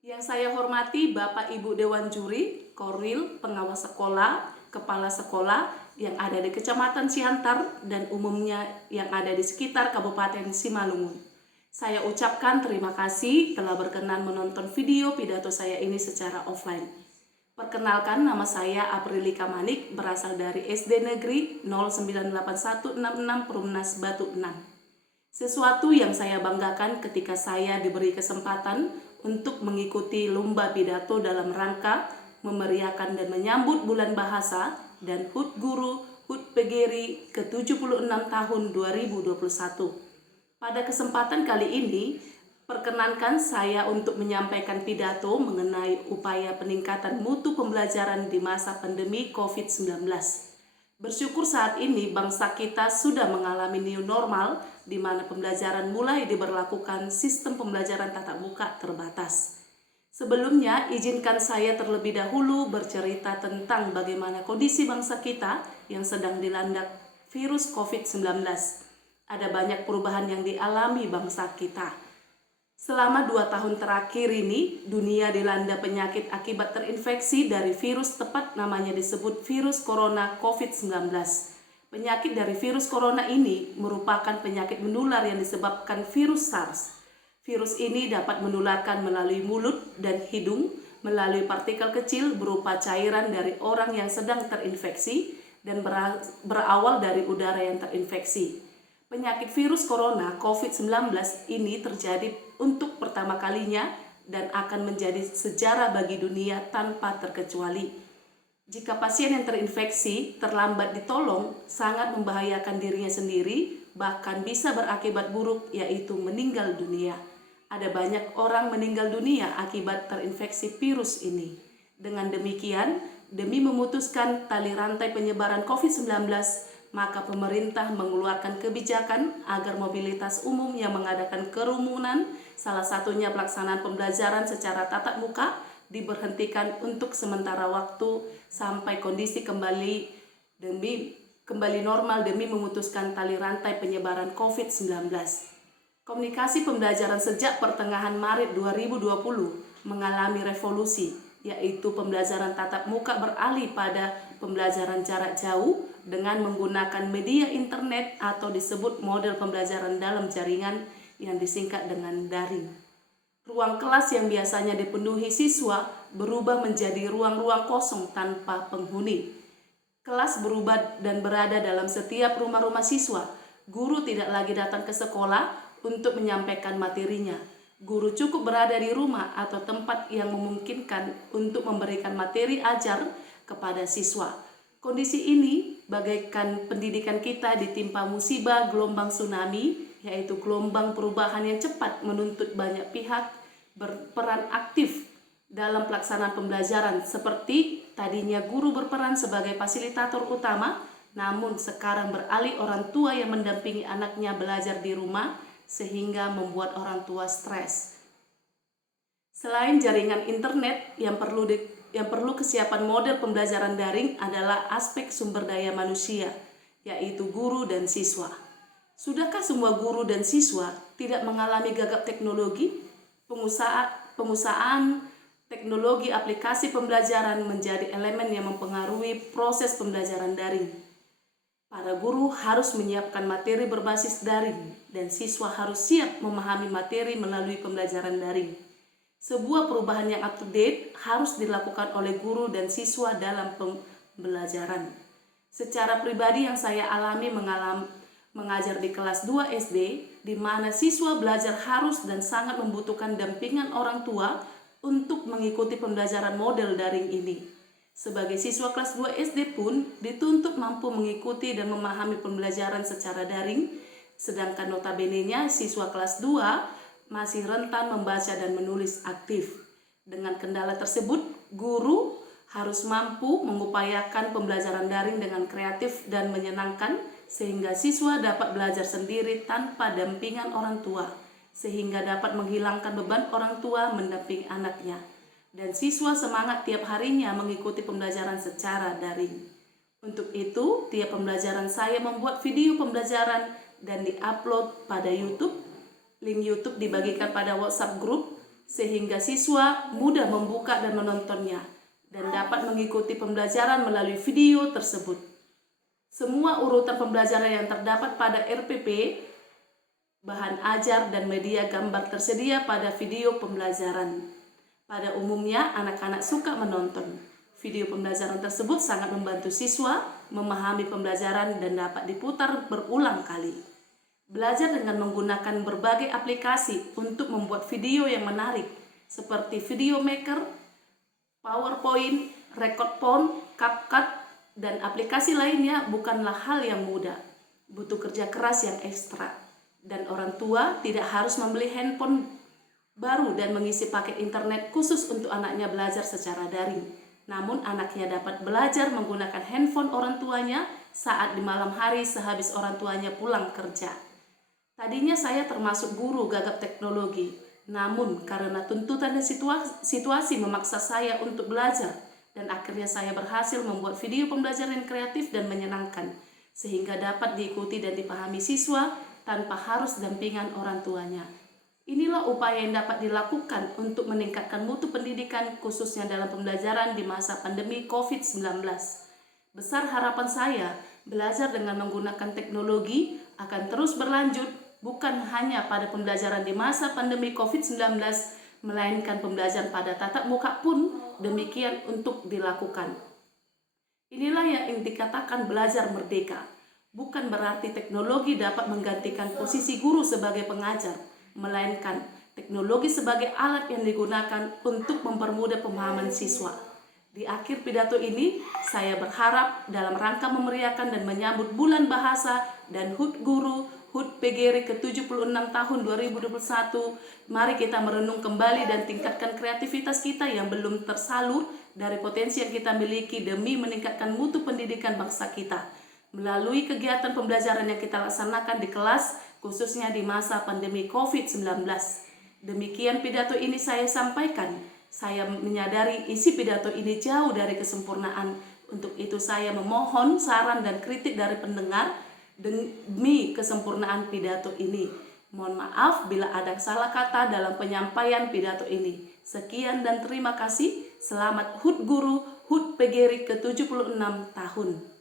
Yang saya hormati Bapak Ibu Dewan Juri, Korwil, Pengawas Sekolah, Kepala Sekolah yang ada di Kecamatan Siantar dan umumnya yang ada di sekitar Kabupaten Simalungun. Saya ucapkan terima kasih telah berkenan menonton video pidato saya ini secara offline. Perkenalkan, nama saya Aprilika Manik, berasal dari SD Negeri 098166 Perumnas Batu 6. Sesuatu yang saya banggakan ketika saya diberi kesempatan untuk mengikuti lomba pidato dalam rangka memeriahkan dan menyambut Bulan Bahasa dan HUT Guru HUT PGRI ke-76 tahun 2021. Pada kesempatan kali ini, perkenankan saya untuk menyampaikan pidato mengenai upaya peningkatan mutu pembelajaran di masa pandemi COVID-19. Bersyukur saat ini bangsa kita sudah mengalami new normal di mana pembelajaran mulai diberlakukan sistem pembelajaran tatap muka terbatas. Sebelumnya, izinkan saya terlebih dahulu bercerita tentang bagaimana kondisi bangsa kita yang sedang dilanda virus COVID-19. Ada banyak perubahan yang dialami bangsa kita. Selama 2 tahun terakhir ini, dunia dilanda penyakit akibat terinfeksi dari virus, tepat namanya disebut virus corona COVID-19. Penyakit dari virus corona ini merupakan penyakit menular yang disebabkan virus SARS. Virus ini dapat menularkan melalui mulut dan hidung, melalui partikel kecil berupa cairan dari orang yang sedang terinfeksi dan berawal dari udara yang terinfeksi. Penyakit virus corona COVID-19 ini terjadi untuk pertama kalinya dan akan menjadi sejarah bagi dunia tanpa terkecuali. Jika pasien yang terinfeksi terlambat ditolong, sangat membahayakan dirinya sendiri, bahkan bisa berakibat buruk, yaitu meninggal dunia. Ada banyak orang meninggal dunia akibat terinfeksi virus ini. Dengan demikian, demi memutuskan tali rantai penyebaran COVID-19, maka pemerintah mengeluarkan kebijakan agar mobilitas umum yang mengadakan kerumunan, salah satunya pelaksanaan pembelajaran secara tatap muka, diberhentikan untuk sementara waktu sampai kondisi kembali normal demi memutuskan tali rantai penyebaran COVID-19. Komunikasi pembelajaran sejak pertengahan Maret 2020 mengalami revolusi, yaitu pembelajaran tatap muka beralih pada pembelajaran jarak jauh dengan menggunakan media internet atau disebut model pembelajaran dalam jaringan yang disingkat dengan daring. Ruang kelas yang biasanya dipenuhi siswa berubah menjadi ruang-ruang kosong tanpa penghuni. Kelas berubah dan berada dalam setiap rumah-rumah siswa. Guru tidak lagi datang ke sekolah untuk menyampaikan materinya. Guru cukup berada di rumah atau tempat yang memungkinkan untuk memberikan materi ajar kepada siswa. Kondisi ini bagaikan pendidikan kita ditimpa musibah gelombang tsunami, yaitu gelombang perubahan yang cepat menuntut banyak pihak berperan aktif dalam pelaksanaan pembelajaran. Seperti tadinya guru berperan sebagai fasilitator utama, namun sekarang beralih orang tua yang mendampingi anaknya belajar di rumah, sehingga membuat orang tua stres. Selain jaringan internet yang perlu kesiapan model pembelajaran daring adalah aspek sumber daya manusia, yaitu guru dan siswa. Sudahkah semua guru dan siswa tidak mengalami gagap teknologi? Pengusahaan teknologi aplikasi pembelajaran menjadi elemen yang mempengaruhi proses pembelajaran daring. Para guru harus menyiapkan materi berbasis daring dan siswa harus siap memahami materi melalui pembelajaran daring. Sebuah perubahan yang up to date harus dilakukan oleh guru dan siswa dalam pembelajaran. Secara pribadi yang saya alami mengajar di kelas 2 SD, di mana siswa belajar harus dan sangat membutuhkan dampingan orang tua untuk mengikuti pembelajaran model daring ini. Sebagai siswa kelas 2 SD pun dituntut mampu mengikuti dan memahami pembelajaran secara daring, sedangkan notabene-nya siswa kelas 2 masih rentan membaca dan menulis aktif. Dengan kendala tersebut, guru harus mampu mengupayakan pembelajaran daring dengan kreatif dan menyenangkan sehingga siswa dapat belajar sendiri tanpa dampingan orang tua, sehingga dapat menghilangkan beban orang tua mendampingi anaknya. Dan siswa semangat tiap harinya mengikuti pembelajaran secara daring. Untuk itu, tiap pembelajaran saya membuat video pembelajaran dan diupload pada YouTube. Link YouTube dibagikan pada WhatsApp group sehingga siswa mudah membuka dan menontonnya dan dapat mengikuti pembelajaran melalui video tersebut. Semua urutan pembelajaran yang terdapat pada RPP, bahan ajar dan media gambar tersedia pada video pembelajaran. Pada umumnya, anak-anak suka menonton. Video pembelajaran tersebut sangat membantu siswa memahami pembelajaran dan dapat diputar berulang kali. Belajar dengan menggunakan berbagai aplikasi untuk membuat video yang menarik, seperti Video Maker, PowerPoint, Record Phone, CapCut, dan aplikasi lainnya bukanlah hal yang mudah. Butuh kerja keras yang ekstra. Dan orang tua tidak harus membeli handphone baru dan mengisi paket internet khusus untuk anaknya belajar secara daring. Namun anaknya dapat belajar menggunakan handphone orang tuanya saat di malam hari sehabis orang tuanya pulang kerja. Tadinya saya termasuk guru gagap teknologi, namun karena tuntutan dan situasi memaksa saya untuk belajar, dan akhirnya saya berhasil membuat video pembelajaran yang kreatif dan menyenangkan, sehingga dapat diikuti dan dipahami siswa tanpa harus dampingan orang tuanya. Inilah upaya yang dapat dilakukan untuk meningkatkan mutu pendidikan khususnya dalam pembelajaran di masa pandemi COVID-19. Besar harapan saya, belajar dengan menggunakan teknologi akan terus berlanjut bukan hanya pada pembelajaran di masa pandemi COVID-19, melainkan pembelajaran pada tatap muka pun demikian untuk dilakukan. Inilah yang dikatakan belajar merdeka. Bukan berarti teknologi dapat menggantikan posisi guru sebagai pengajar, melainkan teknologi sebagai alat yang digunakan untuk mempermudah pemahaman siswa. Di akhir pidato ini, saya berharap dalam rangka memeriahkan dan menyambut Bulan Bahasa dan HUT Guru, HUT PGRI ke-76 tahun 2021, mari kita merenung kembali dan tingkatkan kreativitas kita yang belum tersalur dari potensi yang kita miliki demi meningkatkan mutu pendidikan bangsa kita melalui kegiatan pembelajaran yang kita laksanakan di kelas, khususnya di masa pandemi COVID-19. Demikian pidato ini saya sampaikan. Saya menyadari isi pidato ini jauh dari kesempurnaan. Untuk itu saya memohon saran dan kritik dari pendengar demi kesempurnaan pidato ini. Mohon maaf bila ada salah kata dalam penyampaian pidato ini. Sekian dan terima kasih. Selamat HUT Guru, HUT PGRI ke-76 tahun.